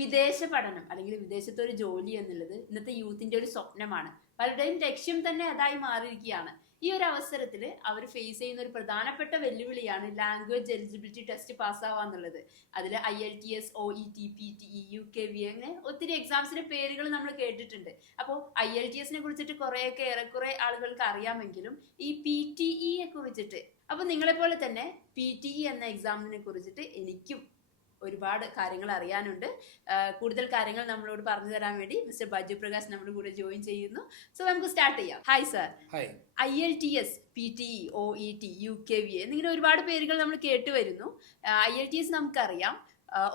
വിദേശ പഠനം അല്ലെങ്കിൽ വിദേശത്തെ ഒരു ജോലി എന്നുള്ളത് ഇന്നത്തെ യൂത്തിന്റെ ഒരു സ്വപ്നമാണ്. പലരുടെയും ലക്ഷ്യം തന്നെ അതായി മാറിയിരിക്കുകയാണ്. ഈ ഒരു അവസരത്തിൽ അവർ ഫേസ് ചെയ്യുന്ന ഒരു പ്രധാനപ്പെട്ട വെല്ലുവിളിയാണ് ലാംഗ്വേജ് എലിജിബിലിറ്റി ടെസ്റ്റ് പാസ്സാവാന്നുള്ളത്. അതിൽ IELTS, OET, PTE, UKVA അങ്ങനെ ഒത്തിരി എക്സാംസിന്റെ പേരുകൾ നമ്മൾ കേട്ടിട്ടുണ്ട്. അപ്പോൾ IELTSനെ കുറിച്ചിട്ട് കുറെയൊക്കെ ഏറെക്കുറെ ആളുകൾക്ക് അറിയാമെങ്കിലും ഈ PTE കുറിച്ചിട്ട്, അപ്പൊ നിങ്ങളെ പോലെ തന്നെ PTE എന്ന എക്സാമിനെ കുറിച്ചിട്ട് എനിക്കും ഒരുപാട് കാര്യങ്ങൾ അറിയാനുണ്ട്. കൂടുതൽ കാര്യങ്ങൾ നമ്മളോട് പറഞ്ഞു തരാൻ വേണ്ടി മിസ്റ്റർ ബൈജു പ്രകാശ് നമ്മുടെ കൂടെ ജോയിൻ ചെയ്യുന്നു. സോ നമുക്ക് സ്റ്റാർട്ട് ചെയ്യാം. Hi sir. IELTS, PTE, OET, UKVA എന്നിങ്ങനെ ഒരുപാട് പേരുകൾ നമ്മൾ കേട്ടുവരുന്നു. IELTS നമുക്കറിയാം.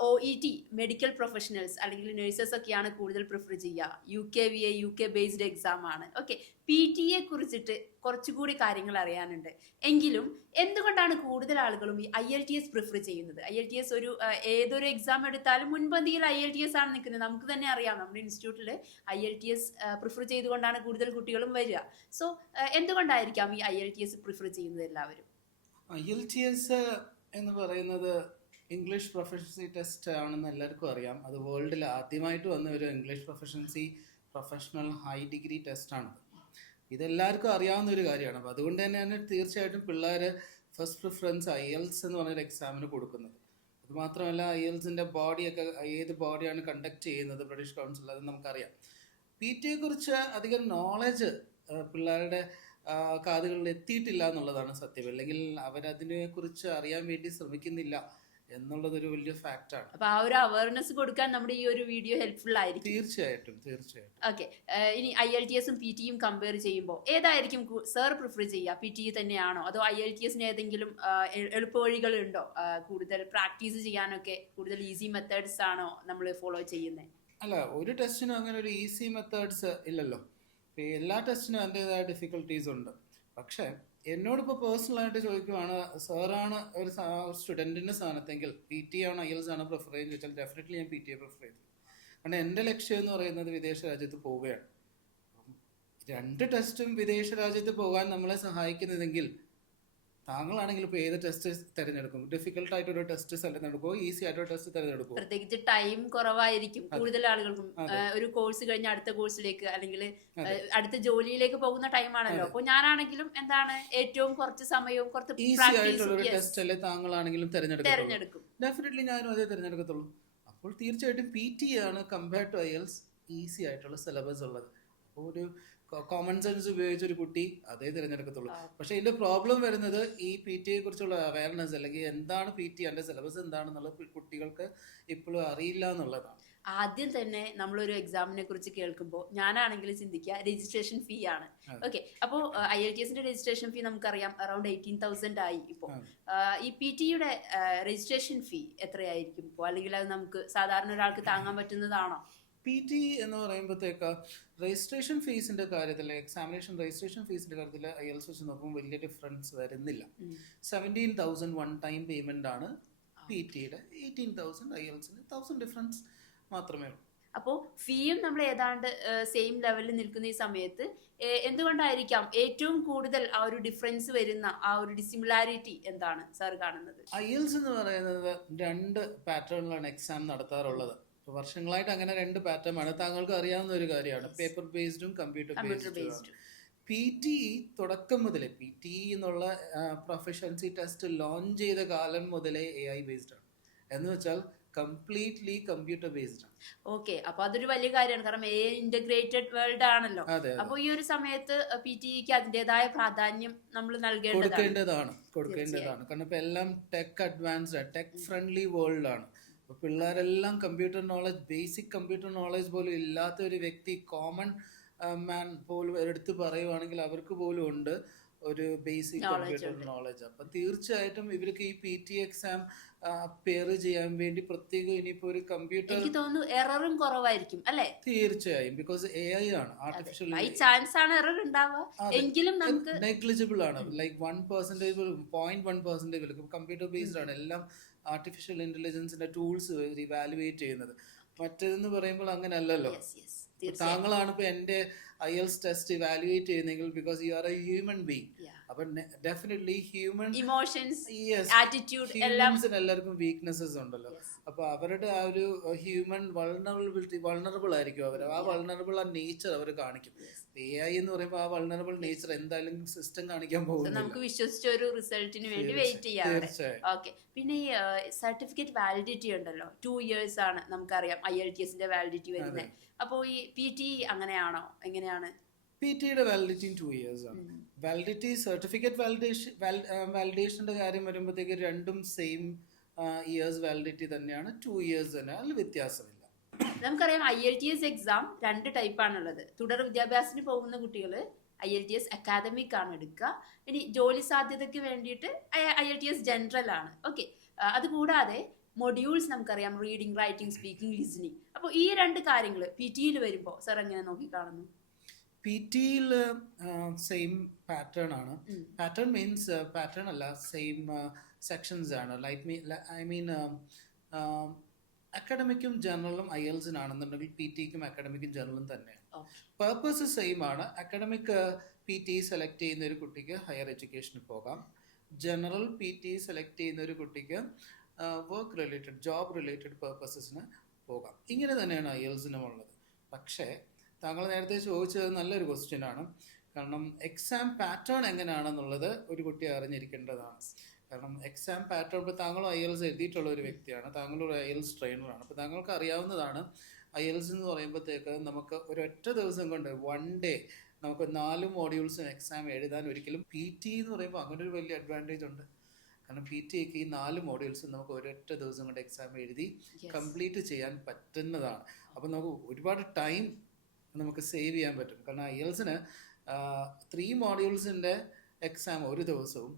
OET മെഡിക്കൽ പ്രൊഫഷണൽസ് അല്ലെങ്കിൽ നഴ്സസ് ഒക്കെയാണ് കൂടുതൽ പ്രിഫർ ചെയ്യുക. UKVA UK ബേസ്ഡ് എക്സാം ആണ്. ഓക്കെ, PTE കുറിച്ചിട്ട് കുറച്ചുകൂടി കാര്യങ്ങൾ അറിയാനുണ്ട്. എങ്കിലും എന്തുകൊണ്ടാണ് കൂടുതൽ ആളുകളും ഈ IELTS പ്രിഫർ ചെയ്യുന്നത്? IELTS ഒരു ഏതൊരു എക്സാം എടുത്താലും മുൻപന്തിയിൽ IELTS ആണ് നിൽക്കുന്നത്. നമുക്ക് തന്നെ അറിയാം, നമ്മുടെ ഇൻസ്റ്റിറ്റ്യൂട്ടിൽ IELTS പ്രിഫർ ചെയ്തുകൊണ്ടാണ് കൂടുതൽ കുട്ടികളും വരിക. സോ എന്തുകൊണ്ടായിരിക്കാം ഈ IELTS പ്രിഫർ ചെയ്യുന്നത് എല്ലാവരും? IELTS എന്ന് പറയുന്നത് ഇംഗ്ലീഷ് പ്രൊഫഷൻസി ടെസ്റ്റ് ആണെന്ന് എല്ലാവർക്കും അറിയാം. അത് വേൾഡിൽ ആദ്യമായിട്ട് വന്ന ഒരു ഇംഗ്ലീഷ് പ്രൊഫഷണൽ ഹൈ ഡിഗ്രി ടെസ്റ്റാണത്. ഇതെല്ലാവർക്കും അറിയാവുന്ന ഒരു കാര്യമാണ്. അപ്പോൾ അതുകൊണ്ട് തന്നെയാണ് തീർച്ചയായിട്ടും പിള്ളേർ ഫസ്റ്റ് പ്രിഫറൻസ് IELTS എന്ന് പറഞ്ഞൊരു എക്സാമിന് കൊടുക്കുന്നത്. അതുമാത്രമല്ല IELTSൻ്റെ ബോഡിയൊക്കെ ഏത് ബോഡിയാണ് കണ്ടക്ട് ചെയ്യുന്നത്, ബ്രിട്ടീഷ് കൗൺസിൽ, അത് നമുക്കറിയാം. PTE കുറിച്ച് അധികം നോളജ് പിള്ളേരുടെ കാതുകളിൽ എത്തിയിട്ടില്ല എന്നുള്ളതാണ് സത്യം. അല്ലെങ്കിൽ അവരതിനെ കുറിച്ച് അറിയാൻ വേണ്ടി ശ്രമിക്കുന്നില്ല എന്നുള്ളതൊരു വലിയ ഫാക്റ്റാണ്. അപ്പൊ ആ ഒരു അവയർനെസ് കൊടുക്കാൻ നമ്മുടെ ഈ ഒരു വീഡിയോ ഹെൽപ്ഫുൾ ആയിരിക്കും. തീർച്ചയായിട്ടും. ഓക്കെ, ഇനി IELTSും PTEയും കമ്പയർ ചെയ്യുമ്പോൾ ഏതായിരിക്കും സർ പ്രിഫർ ചെയ്യുക? PTE തന്നെയാണോ അതോ IELTSന് ഏതെങ്കിലും എളുപ്പവഴികൾ ഉണ്ടോ? കൂടുതൽ പ്രാക്ടീസ് ചെയ്യാനൊക്കെ കൂടുതൽ ഈസി മെത്തേഡ്സ് ആണോ നമ്മൾ ഫോളോ ചെയ്യുന്നത്? അല്ല, ഒരു ടെസ്റ്റിനും അങ്ങനെ ഒരു ഈസി മെത്തേഡ്സ് ഇല്ലല്ലോ. എല്ലാ ടെസ്റ്റിനും അതിൻ്റെതായ ഡിഫിക്കൽട്ടീസ് ഉണ്ട്. പക്ഷേ എന്നോടിപ്പോൾ പേഴ്സണലായിട്ട് ചോദിക്കുവാണ്, സാറാണ് ഒരു സ്റ്റുഡൻറ്റിൻ്റെ സ്ഥാനത്തെങ്കിൽ PTE ആണോ IELTS ആണോ പ്രിഫർ ചെയ്യുന്നത് ചോദിച്ചാൽ ഡെഫിനറ്റ്ലി ഞാൻ PTE പ്രിഫർ ചെയ്തു. കാരണം എൻ്റെ ലക്ഷ്യം എന്ന് പറയുന്നത് വിദേശ രാജ്യത്ത് പോവുകയാണ്. രണ്ട് ടെസ്റ്റും വിദേശ രാജ്യത്ത് പോകാൻ നമ്മളെ സഹായിക്കുന്നതെങ്കിൽ താങ്കളാണെങ്കിൽ ഇപ്പോൾ ഏത് ടെസ്റ്റ് തിരഞ്ഞെടുക്കും? ഡിഫിക്കൽട്ട് ആയിട്ടൊരു ടെസ്റ്റ് തിരഞ്ഞെടുക്കുമോ ഈസി ആയിട്ടൊരു ടെസ്റ്റ് തിരഞ്ഞെടുക്കുമോ? പ്രത്യേകിച്ച് ടൈം കുറവായിരിക്കും കൂടുതൽ ആളുകൾക്കും. ഒരു കോഴ്സ് കഴിഞ്ഞ് അടുത്ത കോഴ്സിലേക്ക് അല്ലെങ്കിൽ അടുത്ത ജോലിയിലേക്ക് പോകുന്ന ടൈമാണല്ലോ. അപ്പോൾ ഞാനാണെങ്കിലും എന്താണ് ഏറ്റവും കുറച്ച് സമയവും കുറച്ച് ഈസി ആയിട്ടുള്ള ഒരു ടെസ്റ്റ് അല്ലേ താങ്കളാണെങ്കിലും തിരഞ്ഞെടുക്കും. ഡെഫിനറ്റ്ലി ഞാനും അതേ തിരഞ്ഞെടുക്കത്തുള്ളൂ. അപ്പോൾ തീർച്ചയായിട്ടും PTE ആണ് കമ്പയർഡ് ടു IELTS ഈസി ആയിട്ടുള്ള സിലബസ് ഉള്ളത്. അപ്പോൾ ഒരു കോമൺ സെൻസ് ഉപയോഗിച്ച ഒരു കുട്ടി അതേ തിരഞ്ഞെടുക്കത്തുള്ളൂ. പക്ഷെ ഇതിന്റെ പ്രോബ്ലം വരുന്നത് ഈ PTE കുറിച്ചുള്ള അവയർനെസ്, അല്ലെങ്കിൽ എന്താണ് PTE, അതിന്റെ സിലബസ് എന്താണെന്നുള്ളത് കുട്ടികൾക്ക് ഇപ്പോഴും അറിയില്ല എന്നുള്ളതാണ്. ആദ്യം തന്നെ നമ്മളൊരു എക്സാമിനെ കുറിച്ച് കേൾക്കുമ്പോൾ ഞാനാണെങ്കിൽ ചിന്തിക്കുക രജിസ്ട്രേഷൻ ഫീ ആണ്. ഓക്കെ, അപ്പോൾ IELTSന്റെ രജിസ്ട്രേഷൻ ഫീ നമുക്കറിയാം അറൌണ്ട് 18,000 ആയി. ഇപ്പോൾ ഈ PTEയുടെ രജിസ്ട്രേഷൻ ഫീ എത്രയായിരിക്കും ഇപ്പോൾ? അല്ലെങ്കിൽ അത് നമുക്ക് സാധാരണ ഒരാൾക്ക് താങ്ങാൻ പറ്റുന്നതാണോ? PTE എന്ന് പറയുമ്പോഴത്തേക്ക് രജിസ്ട്രേഷൻ ഫീസിന്റെ കാര്യത്തിൽ, എക്സാമിനേഷൻ രജിസ്ട്രേഷൻ ഫീസിന്റെ കാര്യത്തിൽ IELTS വെച്ച് നോക്കുമ്പോൾ വലിയ ഡിഫറൻസ് വരുന്നില്ല. 17,000 വൺ ടൈം പേയ്മെന്റ് ആണ് PTEയുടെ, 18,000 IELTSന് 1,000 ഡിഫറൻസ് മാത്രമേ ഉള്ളൂ. അപ്പോൾ ഫീയും നമ്മൾ ഏതാണ്ട് സെയിം ലെവലിൽ നിൽക്കുന്ന ഈ സമയത്ത് എന്തുകൊണ്ടായിരിക്കാം ഏറ്റവും കൂടുതൽ ആ ഒരു ഡിഫറൻസ് വരുന്ന ആ ഒരു ഡിസിമിലാരിറ്റി എന്താണ് സാർ കാണുന്നത്? IELTS എന്ന് പറയുന്നത് രണ്ട് പാറ്റേണിലാണ് എക്സാം നടത്താറുള്ളത്. വർഷങ്ങളായിട്ട് അങ്ങനെ രണ്ട് പാറ്റേൺ ആണ്, താങ്കൾക്ക് അറിയാവുന്ന ഒരു കാര്യമാണ്. പേപ്പർ ബേസ്ഡും കമ്പ്യൂട്ടർ ബേസ്ഡും. PTE തുടക്കം മുതലേ PTE എന്നുള്ള പ്രൊഫഷൻസി ടെസ്റ്റ് ലോഞ്ച് ചെയ്ത കാലം മുതലേ AI ബേസ്ഡ് ആണ്. എന്ന് വെച്ചാൽ കംപ്ലീറ്റ്ലി കമ്പ്യൂട്ടർ ബേസ്ഡ് ആണ്. ഓക്കെ, അപ്പൊ അതൊരു വലിയ കാര്യമാണ്. കാരണം AI ഇന്റഗ്രേറ്റഡ് വേൾഡ് ആണല്ലോ. അപ്പൊ ഈ ഒരു സമയത്ത് PTEക്ക് അതിന്റേതായ പ്രാധാന്യം നമ്മൾ കൊടുക്കേണ്ടതാണ്. കാരണം ഇപ്പൊ എല്ലാം tech advanced, tech friendly world ആണ്. അപ്പോൾ പിള്ളേരെല്ലാം computer knowledge, basic computer knowledge പോലും ഇല്ലാത്ത ഒരു വ്യക്തി, കോമൺ മാൻ പോലും എടുത്ത് പറയുവാണെങ്കിൽ അവർക്ക് പോലും ഉണ്ട് ഒരു ബേസിക് കമ്പ്യൂട്ടർ നോളജ്. അപ്പം തീർച്ചയായിട്ടും ഇവർക്ക് ഈ PTE എക്സാം പേർ ചെയ്യാൻ വേണ്ടി പ്രത്യേകം ഇനിയിപ്പോൾ ഒരു കമ്പ്യൂട്ടർ, എനിക്ക് തോന്നുന്നു എററും കുറവായിരിക്കും അല്ലേ? തീർച്ചയായും, ബിക്കോസ് AI ആണ്, ആർട്ടിഫിഷ്യൽ നെഗ്ലിജിബിൾ ആണ്. ലൈക്ക് 1%, 0.1% കമ്പ്യൂട്ടർ ബേസ്ഡ് ആണ്. എല്ലാം ആർട്ടിഫിഷ്യൽ ഇന്റലിജൻസിന്റെ ടൂൾസ് ഇവാലുവേറ്റ് ചെയ്യുന്നത്. മറ്റേതെന്ന് പറയുമ്പോൾ അങ്ങനെ അല്ലല്ലോ. യെസ് യെസ് തീർച്ചയായും. താങ്കളാണ് ഇപ്പൊ എന്റെ IELTS ടെസ്റ്റ് ഇവാലുവേറ്റ് ചെയ്യുന്നെങ്കിൽ because you are A human being. അപ്പൊ ഡെഫിനറ്റ്ലി ഹ്യൂമൻ ഇമോഷൻസ്, ആറ്റിറ്റ്യൂഡ് എല്ലാം ഹ്യൂമൻസിന് എല്ലാവർക്കും വീക്ക്നെസ്സസ് ഉണ്ടല്ലോ. അപ്പൊ അവരുടെ ആ ഒരു ഹ്യൂമൻ വൾണറബിൾ ആയിരിക്കും അവർ. ആ വൾണറബിൾ ആ നേച്ചർ അവർ കാണിക്കും. AI എന്ന് പറയുമ്പോൾ ആ വൾണറബിൾ നേച്ചർ എന്തായാലും സിസ്റ്റം കാണിക്കാൻ പോകുന്നില്ല. നമുക്ക് വിശ്വസിച്ച ഒരു റിസൾട്ടിന് വേണ്ടി വെയിറ്റ് ചെയ്യാം. ഓക്കെ, പിന്നെ ഈ സർട്ടിഫിക്കറ്റ് വാലിഡിറ്റി ഉണ്ടല്ലോ, 2 years ആണ് നമുക്കറിയാം IELTSന്റെ വാലിഡിറ്റി വരുന്നത്. അപ്പോൾ ഈ PT അങ്ങനെയാണോ, എങ്ങനെയാണ്? PTയുടെ വാലിഡിറ്റി 2 years ആണ്. വാലിഡിറ്റി സർട്ടിഫിക്കറ്റ് വാലിഡേഷന്റെ കാര്യം വരുമ്പോഴത്തേക്ക് രണ്ടും സെയിം ഇയേഴ്സ് വാലിഡിറ്റി തന്നെയാണ്. 2 years തന്നെ, അതിൽ വ്യത്യാസമില്ല. നമുക്കറിയാം IELTS എക്സാം 2 ടൈപ്പാണുള്ളത്. തുടർ വിദ്യാഭ്യാസത്തിന് പോകുന്ന കുട്ടികൾ IELTS അക്കാദമിക് ആണ് എടുക്കുക. ഇനി ജോലി സാധ്യതയ്ക്ക് വേണ്ടിയിട്ട് IELTS ജനറൽ ആണ്. ഓക്കെ, അതുകൂടാതെ മൊഡ്യൂൾസ് നമുക്കറിയാം, റീഡിംഗ്, റൈറ്റിംഗ്, സ്പീക്കിംഗ്, ലിസണിങ്. അപ്പോൾ ഈ 2 കാര്യങ്ങൾ PTയിൽ വരുമ്പോൾ സാർ എങ്ങനെ നോക്കിക്കാണുന്നു? PTയിൽ സെയിം പാറ്റേൺ ആണ്. പാറ്റേൺ മീൻസ് പാറ്റേൺ അല്ല, സെയിം സെക്ഷൻസ് ആണ്. ഐ മീൻ അക്കാഡമിക്കും ജനറലും IELTSനാണെന്നുണ്ടെങ്കിൽ PTക്കും അക്കാഡമിക്കും ജനറലും തന്നെയാണ്. പർപ്പസ് സെയിം ആണ്. അക്കാഡമിക് PT സെലക്ട് ചെയ്യുന്ന ഒരു കുട്ടിക്ക് ഹയർ എഡ്യൂക്കേഷന് പോകാം. ജനറൽ PT സെലക്ട് ചെയ്യുന്ന ഒരു കുട്ടിക്ക് വർക്ക് റിലേറ്റഡ്, ജോബ് റിലേറ്റഡ് പർപ്പസസിന് പോകാം. ഇങ്ങനെ തന്നെയാണ് IELTSനും ഉള്ളത്. പക്ഷേ താങ്കൾ നേരത്തെ ചോദിച്ചത് നല്ലൊരു ക്വസ്റ്റ്യൻ ആണ്. കാരണം എക്സാം പാറ്റേൺ എങ്ങനെയാണെന്നുള്ളത് ഒരു കുട്ടി അറിഞ്ഞിരിക്കേണ്ടതാണ്. കാരണം എക്സാം പാറ്റേൺ, ഇപ്പോൾ താങ്കളും IELTS എഴുതിയിട്ടുള്ള ഒരു വ്യക്തിയാണ്, താങ്കളൊരു IELTS ട്രെയിനറാണ്. അപ്പോൾ താങ്കൾക്ക് അറിയാവുന്നതാണ് IELTS എന്ന് പറയുമ്പോഴത്തേക്ക് നമുക്ക് ഒരൊറ്റ ദിവസം കൊണ്ട് 1 day നമുക്ക് 4 മോഡ്യൂൾസും എക്സാം എഴുതാൻ ഒരിക്കലും PT എന്ന് പറയുമ്പോൾ അങ്ങനെ ഒരു വലിയ അഡ്വാൻറ്റേജ് ഉണ്ട്. കാരണം PTക്ക് ഈ 4 മോഡ്യൂൾസും നമുക്ക് ഒരൊറ്റ ദിവസം കൊണ്ട് എക്സാം എഴുതി കംപ്ലീറ്റ് ചെയ്യാൻ പറ്റുന്നതാണ്. അപ്പോൾ നമുക്ക് ഒരുപാട് ടൈം നമുക്ക് സേവ് ചെയ്യാൻ പറ്റും. കാരണം IELTSന് 3 മോഡ്യൂൾസിൻ്റെ എക്സാം ഒരു ദിവസവും,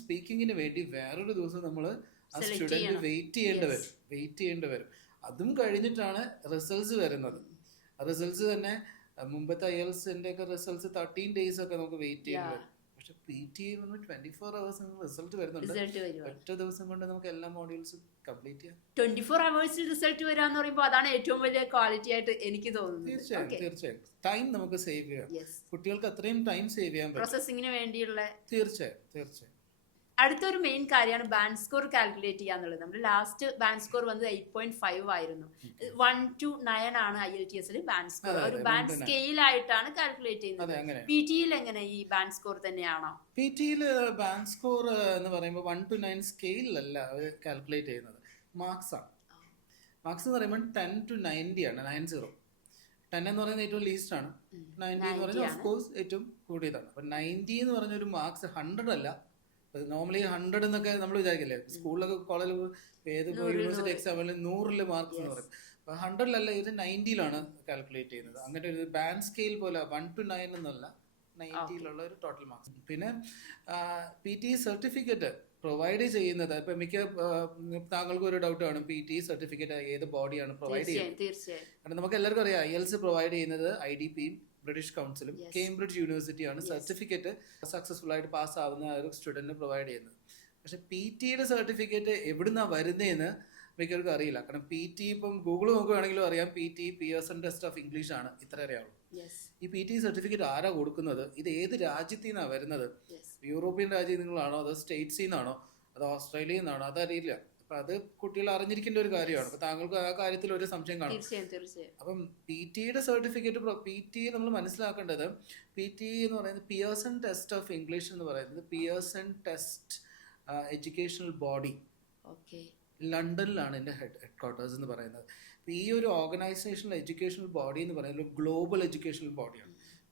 സ്പീക്കിങ്ങിന് വേണ്ടി വേറൊരു ദിവസം നമ്മൾ ആ സ്റ്റുഡൻറ്റ് വെയിറ്റ് ചെയ്യേണ്ടി വരും. അതും കഴിഞ്ഞിട്ടാണ് റിസൾട്ട്സ് വരുന്നത്. റിസൾട്ട്സ് തന്നെ മുമ്പത്തെ IELTSന്റെ ഒക്കെ റിസൾട്ട്സ് 13 days ഒക്കെ നമുക്ക് വെയിറ്റ് ചെയ്യേണ്ടി വരും. പക്ഷെ PT 24 hours റിസൾട്ട് വരുന്നുണ്ട്. ഒറ്റ ദിവസം കൊണ്ട് നമുക്ക് എല്ലാ മോഡ്യൂൾസും കംപ്ലീറ്റ് ചെയ്യാം. 24 hours റിസൾട്ട് വരാന്ന് പറയുമ്പോൾ അതാണ് ഏറ്റവും വലിയ ക്വാളിറ്റി ആയിട്ട് എനിക്ക് തോന്നുന്നത്. തീർച്ചയായും ടൈം നമുക്ക് സേവ് ചെയ്യാം. കുട്ടികൾക്ക് അത്രയും ടൈം സേവ് ചെയ്യാൻ പറ്റും പ്രോസസ്സിങ്ങിന് വേണ്ടിയുള്ള. തീർച്ചയായും. അടുത്തൊരു മെയിൻ കാര്യമാണ് ബാൻഡ് സ്കോർ കാൽക്കുലേറ്റ് ചെയ്യാന്നുള്ളത്. നമ്മൾ ലാസ്റ്റ് ബാൻഡ് സ്കോർ വന്നത് 8.5 ആയിരുന്നു. 1 to 9 ആണ് IELTSൽ ബാൻഡ് സ്കോർ. ഒരു ബാൻഡ് സ്കെയിൽ ആയിട്ടാണ് കാൽക്കുലേറ്റ് ചെയ്യുന്നത്. PTയിൽ എങ്ങനെ ഈ ബാൻഡ് സ്കോർ തന്നെയാണോ? PTയിൽ ബാൻഡ് സ്കോർ എന്ന് പറയുമ്പോൾ 1 to 9 സ്കെയിലല്ല അവർ കാൽക്കുലേറ്റ് ചെയ്യുന്നത്, മാർക്സ് ആണ്. മാർക്സ് എന്ന് പറയുമ്പോൾ 10 to 90 ആണ്. 90 10 എന്ന് പറയുന്നത് ഏറ്റവും ലീസ്റ്റ് ആണ്. 90 എന്ന് പറയുന്നത് ഓഫ് കോഴ്സ് ഏറ്റവും കൂടിയതാണ്. അപ്പം 90 എന്ന് പറഞ്ഞൊരു മാർക്സ് 100 അല്ല. നോർമലി 100 എന്നൊക്കെ നമ്മൾ വിചാരിക്കില്ലേ, സ്കൂളിലൊക്കെ കോളേജിൽ ഏത് യൂണിവേഴ്സിറ്റി എക്സാമിൽ 100 മാർക്സ് എന്ന് പറയും. അപ്പോൾ 100 ഇത് 90 കാൽക്കുലേറ്റ് ചെയ്യുന്നത്. അങ്ങനെ ഒരു ബാൻഡ് സ്കെയിൽ പോലെ 1 to 9 എന്നല്ല, 90 ഒരു ടോട്ടൽ മാർക്സ്. പിന്നെ PT സർട്ടിഫിക്കറ്റ് പ്രൊവൈഡ് ചെയ്യുന്നത്, ഇപ്പം താങ്കൾക്ക് ഒരു ഡൗട്ട് കാണും, PT സർട്ടിഫിക്കറ്റ് ഏത് ബോഡിയാണ് പ്രൊവൈഡ് ചെയ്യുന്നത്? കാരണം നമുക്ക് എല്ലാവർക്കും അറിയാം IELTS പ്രൊവൈഡ് ചെയ്യുന്നത് IDPയും ബ്രിട്ടീഷ് കൗൺസിലും കേംബ്രിഡ്ജ് യൂണിവേഴ്സിറ്റിയാണ് സർട്ടിഫിക്കറ്റ് സക്സസ്ഫുൾ ആയിട്ട് പാസ് ആവുന്ന ഒരു സ്റ്റുഡന്റിന് പ്രൊവൈഡ് ചെയ്യുന്നത്. പക്ഷെ PTയുടെ സർട്ടിഫിക്കറ്റ് എവിടുന്നാണ് വരുന്നതെന്ന് മിക്കവർക്കും അറിയില്ല. കാരണം PT ഇപ്പം ഗൂഗിൾ നോക്കുകയാണെങ്കിലും അറിയാം, PT Pearson test of English ആണ്, ഇത്ര അറിയാവുള്ളൂ. ഈ PT സർട്ടിഫിക്കറ്റ് ആരാ കൊടുക്കുന്നത്, ഇത് ഏത് രാജ്യത്തിൽ നിന്നാണ് വരുന്നത്, യൂറോപ്യൻ രാജ്യങ്ങളാണോ അതോ സ്റ്റേറ്റ്സിൽ നിന്നാണോ അതോ ഓസ്ട്രേലിയയിൽ നിന്നാണോ അതറിയില്ല. അപ്പൊ അത് കുട്ടികൾ അറിഞ്ഞിരിക്കേണ്ട ഒരു കാര്യമാണ്. അപ്പൊ താങ്കൾക്ക് ആ കാര്യത്തിൽ ഒരു സംശയം കാണും. അപ്പം PTയുടെ സർട്ടിഫിക്കറ്റ്, PT നമ്മൾ മനസ്സിലാക്കേണ്ടത്, PT എന്ന് പറയുന്നത് പിയേഴ്സൺ ടെസ്റ്റ് ഓഫ് ഇംഗ്ലീഷ് എന്ന് പറയുന്നത് പിയേഴ്സൺ ടെസ്റ്റ് എഡ്യൂക്കേഷണൽ ബോഡി, ലണ്ടനിലാണ് എൻ്റെ ഹെഡ് ക്വാർട്ടേഴ്സ് എന്ന് പറയുന്നത്. അപ്പോൾ ഈ ഒരു ഓർഗനൈസേഷണൽ എഡ്യൂക്കേഷണൽ ബോഡി എന്ന് പറയുന്നത് ഒരു ഗ്ലോബൽ എഡ്യൂക്കേഷണൽ ബോഡിയാണ്.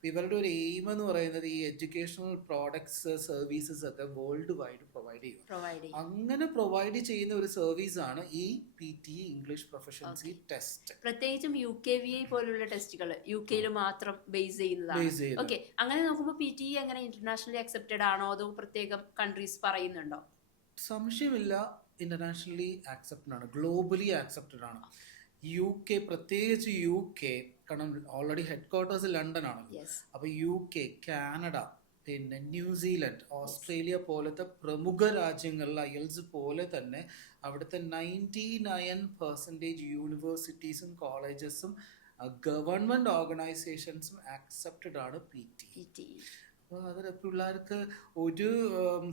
ഇവരുടെ ഒരു എയിം എന്ന് പറയുന്നത് ഈ എഡ്യൂക്കേഷണൽ പ്രോഡക്ട്സ് സർവീസസ് ഒക്കെ വേൾഡ് വൈഡ് പ്രൊവൈഡ് ചെയ്യും. അങ്ങനെ പ്രൊവൈഡ് ചെയ്യുന്ന ഒരു സർവീസ് ആണ് ഈ PT ഇംഗ്ലീഷ് പ്രൊഫഷൻസി ടെസ്റ്റ്. പ്രത്യേകിച്ചും UKVA പോലുള്ള ടെസ്റ്റുകൾ UK മാത്രം ബേസ് ചെയ്യുന്നതാണ്. ഓക്കെ, അങ്ങനെ നോക്കുമ്പോൾ PT എങ്ങനെ ഇന്റർനാഷണലി അക്സെപ്റ്റഡ് ആണോ അതോ പ്രത്യേകം കൺട്രീസ് പറയുന്നുണ്ടോ? സംശയമില്ല, ഇന്റർനാഷണലി ആക്സെപ്റ്റഡ് ആണ്, ഗ്ലോബലി ആക്സെപ്റ്റഡ് ആണ്. UK, പ്രത്യേകിച്ച് UK, കാരണം ഓൾറെഡി ഹെഡ് ക്വാർട്ടേഴ്സ് ലണ്ടൻ ആണ്. അപ്പോൾ UK, കാനഡ, പിന്നെ ന്യൂസിലൻഡ്, ഓസ്ട്രേലിയ പോലത്തെ പ്രമുഖ രാജ്യങ്ങളിൽ IELTS പോലെ തന്നെ അവിടുത്തെ 99% യൂണിവേഴ്സിറ്റീസും കോളേജസും ഗവൺമെൻറ് ഓർഗനൈസേഷൻസും ആക്സെപ്റ്റഡ് ആണ് PT. അപ്പോൾ അത് പിള്ളേർക്ക് ഒരു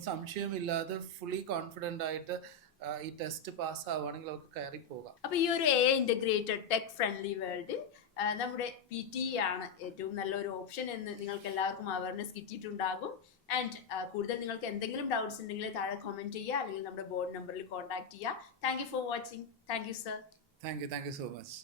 സംശയമില്ലാതെ ഫുള്ളി കോൺഫിഡൻ്റ് ആയിട്ട് ഈ ടെസ്റ്റ് പാസ്സാവുകയാണെങ്കിൽ അവർക്ക് കയറി പോകാം. അപ്പോൾ ഈ ഒരു AI integrated tech friendly world നമ്മുടെ PT ആണ് ഏറ്റവും നല്ലൊരു ഓപ്ഷൻ എന്ന് നിങ്ങൾക്ക് എല്ലാവർക്കും അവയർനെസ് കിട്ടിയിട്ടുണ്ടാകും. ആൻഡ് കൂടുതൽ നിങ്ങൾക്ക് എന്തെങ്കിലും ഡൗട്ട്സ് ഉണ്ടെങ്കിൽ താഴെ കമൻറ്റ് ചെയ്യുക, അല്ലെങ്കിൽ നമ്മുടെ ബോർഡ് നമ്പറിൽ കോൺടാക്ട് ചെയ്യുക. Thank you for watching. Thank you sir. Thank you so much.